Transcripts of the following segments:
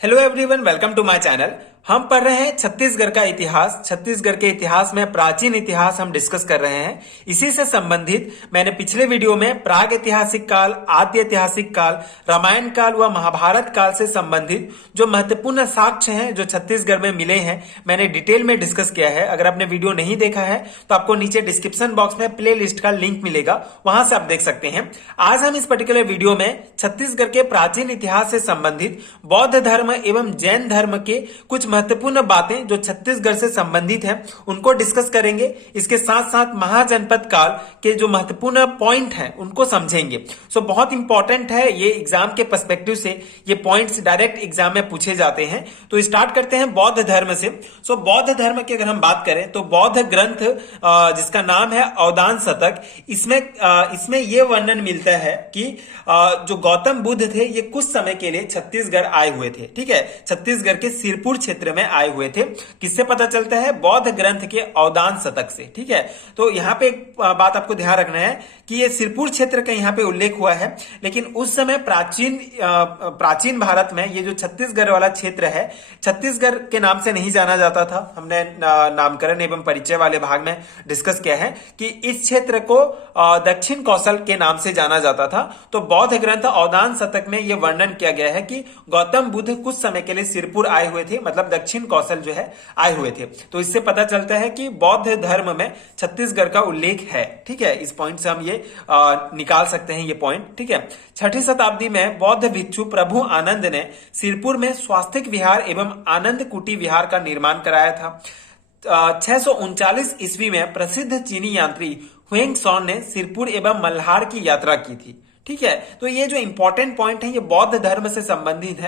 Hello everyone, welcome to my channel. हम पढ़ रहे हैं छत्तीसगढ़ का इतिहास। छत्तीसगढ़ के इतिहास में प्राचीन इतिहास हम डिस्कस कर रहे हैं। इसी से संबंधित मैंने पिछले वीडियो में प्राग ऐतिहासिक काल, आद्य ऐतिहासिक काल, रामायण काल व महाभारत काल से संबंधित जो महत्वपूर्ण साक्ष्य हैं जो छत्तीसगढ़ में मिले हैं, मैंने डिटेल में डिस्कस किया है। अगर आपने वीडियो नहीं देखा है तो आपको नीचे डिस्क्रिप्शन बॉक्स में प्ले लिस्ट का लिंक मिलेगा, वहां से आप देख सकते हैं। आज हम इस पर्टिकुलर वीडियो में छत्तीसगढ़ के प्राचीन इतिहास से संबंधित बौद्ध धर्म एवं जैन धर्म के कुछ महत्वपूर्ण बातें जो छत्तीसगढ़ से संबंधित हैं उनको डिस्कस करेंगे। इसके साथ साथ महाजनपद काल के जो महत्वपूर्ण पॉइंट हैं उनको समझेंगे। सो बहुत इंपॉर्टेंट है ये, एग्जाम के पर्सपेक्टिव से ये पॉइंट्स डायरेक्ट एग्जाम में पूछे जाते हैं। तो स्टार्ट करते हैं बौद्ध धर्म से। सो बौद्ध धर्म की अगर हम बात करें तो बौद्ध ग्रंथ जिसका नाम है अवदान शतक, इसमें ये वर्णन मिलता है कि जो गौतम बुद्ध थे ये कुछ समय के लिए छत्तीसगढ़ आए हुए थे। ठीक है, छत्तीसगढ़ के सिरपुर क्षेत्र में आए हुए थे। किससे पता चलता है? बौद्ध ग्रंथ के अवदान शतक से। ठीक है, तो यहां पे एक बात आपको ध्यान रखना है कि ये सिरपुर क्षेत्र का यहां पे उल्लेख हुआ है, लेकिन उस समय प्राचीन भारत में ये जो छत्तीसगढ़ वाला क्षेत्र है, छत्तीसगढ़ के नाम से नहीं जाना जाता था। हमने नामकरण एवं परिचय वाले भाग में डिस्कस किया है कि इस क्षेत्र को दक्षिण कौशल के नाम से जाना जाता था। तो बौद्ध ग्रंथ अवदान शतक में यह वर्णन किया गया है कि गौतम बुद्ध कुछ समय के लिए सिरपुर आए हुए थे, मतलब दक्षिण कौशल जो है आए हुए थे। तो इससे पता चलता है कि बौद्ध धर्म में छत्तीसगढ़ का उल्लेख है। ठीक है, इस पॉइंट से हम ये निकाल सकते हैं ये पॉइंट। ठीक है, 6ठी शताब्दी में बौद्ध भिक्षु प्रभु आनंद ने सिरपुर में स्वास्तिक विहार एवं आनंद कुटी विहार का निर्माण कराया था। 639 ईस्वी में प्रसिद्ध चीनी यात्री हुएंग सॉन ने सिरपुर एवं मल्हार की यात्रा की थी। ठीक है, तो ये जो इंपॉर्टेंट पॉइंट है ये बौद्ध धर्म से संबंधित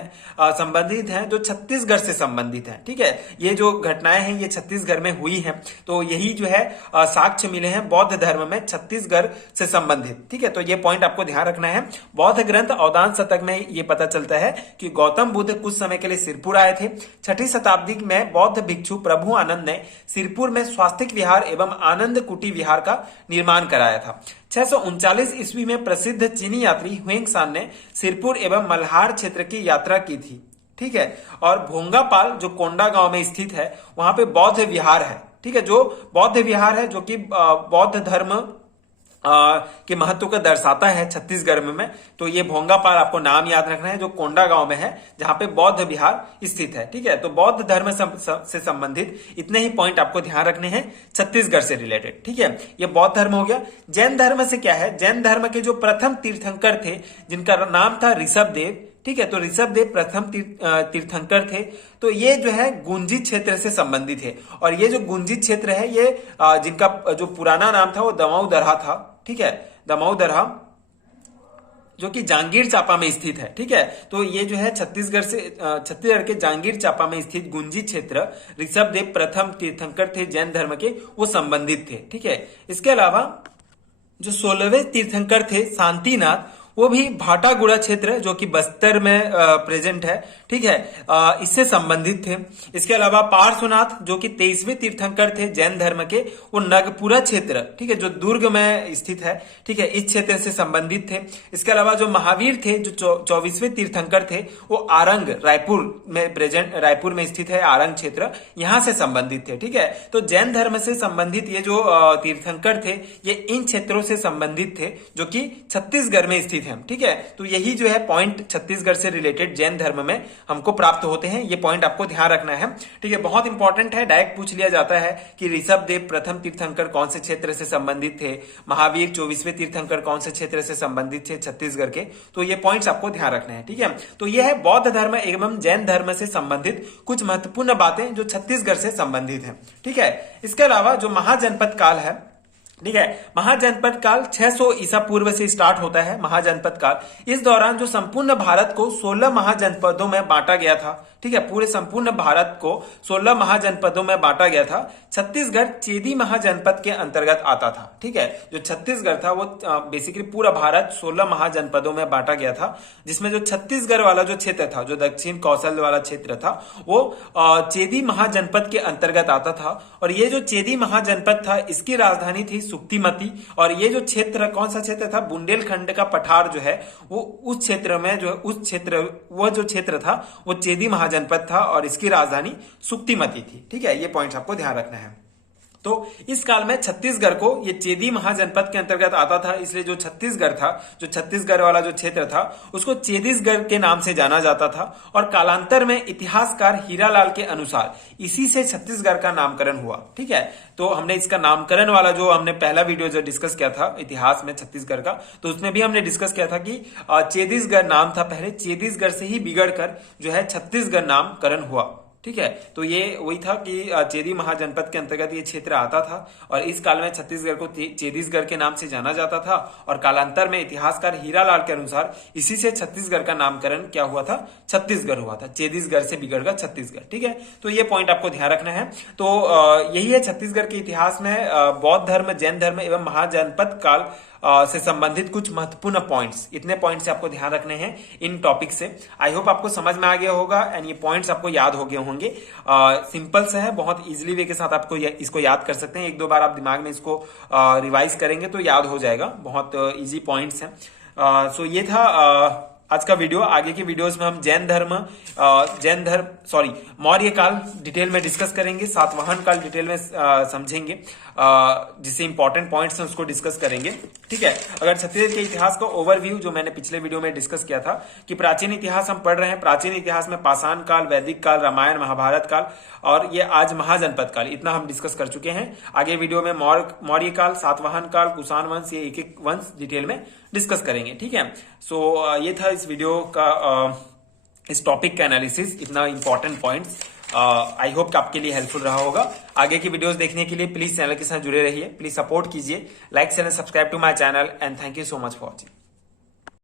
है जो छत्तीसगढ़ से संबंधित है। ठीक है, ये जो घटनाएं हैं ये छत्तीसगढ़ में हुई हैं, तो यही जो है साक्ष्य मिले हैं बौद्ध धर्म में छत्तीसगढ़ से संबंधित। ठीक है, तो ये पॉइंट आपको ध्यान रखना है। बौद्ध ग्रंथ अवदान शतक में ये पता चलता है कि गौतम बुद्ध कुछ समय के लिए सिरपुर आए थे। 6ठी शताब्दी में बौद्ध भिक्षु प्रभु आनंद ने सिरपुर में स्वास्तिक विहार एवं आनंद कुटी विहार का निर्माण कराया था। 639 ईस्वी में प्रसिद्ध चीनी यात्री हुएंग सान ने सिरपुर एवं मल्हार क्षेत्र की यात्रा की थी। ठीक है, और भोंगापाल जो कोंडा गांव में स्थित है वहां पे बौद्ध विहार है। ठीक है, जो बौद्ध विहार है जो कि बौद्ध धर्म के महत्व को दर्शाता है छत्तीसगढ़ में। तो ये भोंगापाल आपको नाम याद रखना है, जो कोंडा गांव में है जहां पे बौद्ध विहार स्थित है। ठीक है, तो बौद्ध धर्म से संबंधित इतने ही पॉइंट आपको ध्यान रखने हैं छत्तीसगढ़ से रिलेटेड। ठीक है, ये बौद्ध धर्म हो गया। जैन धर्म से क्या है? जैन धर्म के जो प्रथम तीर्थंकर थे जिनका नाम था ऋषभदेव। ठीक है, तो ऋषभदेव प्रथम तीर्थंकर थे। तो ये जो है गुंजी क्षेत्र से संबंधित है, और ये जो गुंजी क्षेत्र है ये जिनका जो पुराना नाम था वो दमाऊ दरहा था। ठीक है, दमाऊ दरहा जो कि जांगीर चांपा में स्थित है। ठीक है, तो ये जो है छत्तीसगढ़ के जांगीर चांपा में स्थित गुंजी क्षेत्र ऋषभदेव प्रथम तीर्थंकर थे जैन धर्म के, वो संबंधित थे। ठीक है, इसके अलावा जो 16वें तीर्थंकर थे शांतिनाथ, वो भी भाटागुड़ा क्षेत्र जो कि बस्तर में प्रेजेंट है। ठीक है, इससे संबंधित थे। इसके अलावा पार्श्वनाथ जो कि 23वें तीर्थंकर थे जैन धर्म के, वो नगपुरा क्षेत्र, ठीक है, जो दुर्ग में स्थित है। ठीक है, इस क्षेत्र से संबंधित थे। इसके अलावा जो महावीर थे जो 24वें तीर्थंकर थे, वो आरंग रायपुर में स्थित है आरंग क्षेत्र, यहां से संबंधित थे। ठीक है, तो जैन धर्म से संबंधित ये जो तीर्थंकर थे ये इन क्षेत्रों से संबंधित थे जो कि छत्तीसगढ़ में स्थित है। ठीक है, तो यही जो है पॉइंट छत्तीसगढ़ से रिलेटेड जैन धर्म में हमको प्राप्त होते हैं। ये पॉइंट आपको ध्यान रखना है। ठीक है, बहुत इंपॉर्टेंट है, डायरेक्ट पूछ लिया जाता है कि ऋषभदेव प्रथम तीर्थंकर कौन से क्षेत्र से संबंधित थे, महावीर 24वें तीर्थंकर कौन से क्षेत्र से संबंधित थे छत्तीसगढ़ के। तो ये पॉइंट्स आपको ध्यान रखना है। ठीक है, तो यह है बौद्ध धर्म एवं जैन धर्म से संबंधित कुछ महत्वपूर्ण बातें जो छत्तीसगढ़ से संबंधित है। ठीक है, इसके अलावा जो महाजनपद काल है, ठीक है, महाजनपद काल 600 ईसा पूर्व से स्टार्ट होता है महाजनपद काल। इस दौरान जो संपूर्ण भारत को 16 महाजनपदों में बांटा गया था। ठीक है, पूरे संपूर्ण भारत को 16 महाजनपदों में बांटा गया था। छत्तीसगढ़ चेदी महाजनपद के अंतर्गत आता था। ठीक है, जो छत्तीसगढ़ था वो बेसिकली पूरा भारत 16 महाजनपदों में बांटा गया था, जिसमें जो छत्तीसगढ़ वाला जो क्षेत्र था, जो दक्षिण कौशल वाला क्षेत्र था, वो चेदी महाजनपद के अंतर्गत आता था। और ये जो चेदी महाजनपद था इसकी राजधानी थी सुक्तिमती। और ये जो क्षेत्र, कौन सा क्षेत्र था, बुंदेलखंड का पठार जो है वो उस क्षेत्र में जो वह जो क्षेत्र था वो चेदी महाजनपद था और इसकी राजधानी सुक्तिमती थी। ठीक है, ये पॉइंट आपको ध्यान रखना है। तो इस काल में छत्तीसगढ़ को ये चेदी महाजनपद के अंतर्गत आता था, इसलिए जो छत्तीसगढ़ था, जो छत्तीसगढ़ वाला जो क्षेत्र था उसको चेदीसगढ़ के नाम से जाना जाता था। और कालांतर में इतिहासकार हीरालाल के अनुसार इसी से छत्तीसगढ़ का नामकरण हुआ। ठीक है, तो हमने इसका नामकरण वाला जो हमने पहला वीडियो जो डिस्कस किया था इतिहास में छत्तीसगढ़ का, तो उसमें भी हमने डिस्कस किया था कि चेदीसगढ़ नाम था पहले, चेदीसगढ़ से ही बिगड़कर जो है छत्तीसगढ़ नामकरण हुआ। ठीक है, तो ये वही था कि चेदी महाजनपद के अंतर्गत ये क्षेत्र आता था और इस काल में छत्तीसगढ़ को चेदीसगढ़ के नाम से जाना जाता था। और कालांतर में इतिहासकार हीरालाल के अनुसार इसी से छत्तीसगढ़ का नामकरण क्या हुआ था, छत्तीसगढ़ हुआ था, चेदीसगढ़ से बिगड़कर छत्तीसगढ़। ठीक है, तो ये पॉइंट आपको ध्यान रखना है। तो यही है छत्तीसगढ़ के इतिहास में बौद्ध धर्म, जैन धर्म एवं महाजनपद काल से संबंधित कुछ महत्वपूर्ण पॉइंट्स। इतने पॉइंट्स आपको ध्यान रखने हैं इन टॉपिक से। आई होप आपको समझ में आ गया होगा एंड ये पॉइंट्स आपको याद हो गए होंगे। सिंपल से है, बहुत इजीली वे के साथ आपको इसको याद कर सकते हैं। एक दो बार आप दिमाग में इसको रिवाइज करेंगे तो याद हो जाएगा। बहुत इजी पॉइंट्स हैं। सो ये था आज का वीडियो। आगे की वीडियोस में हम मौर्य काल डिटेल में डिस्कस करेंगे, सातवाहन काल डिटेल में समझेंगे, जिससे इंपॉर्टेंट पॉइंट्स हैं उसको डिस्कस करेंगे। ठीक है, अगर छत्तीसगढ़ के इतिहास का ओवरव्यू जो मैंने पिछले वीडियो में डिस्कस किया था कि प्राचीन इतिहास हम पढ़ रहे हैं, प्राचीन इतिहास में पाषाण काल, वैदिक काल, रामायण, महाभारत काल और ये आज महाजनपद काल, इतना हम डिस्कस कर चुके हैं। आगे वीडियो में मौर्य काल, सातवाहन काल, कुषाण वंश, ये एक एक वंश डिटेल में डिस्कस करेंगे। ठीक है, सो ये था इस वीडियो का इस टॉपिक का एनालिसिस, इतना इंपॉर्टेंट पॉइंट्स। आई होप कि आपके लिए हेल्पफुल रहा होगा। आगे की वीडियोस देखने के लिए प्लीज चैनल के साथ जुड़े रहिए, प्लीज सपोर्ट कीजिए, like share and subscribe to my channel and thank you so much for watching.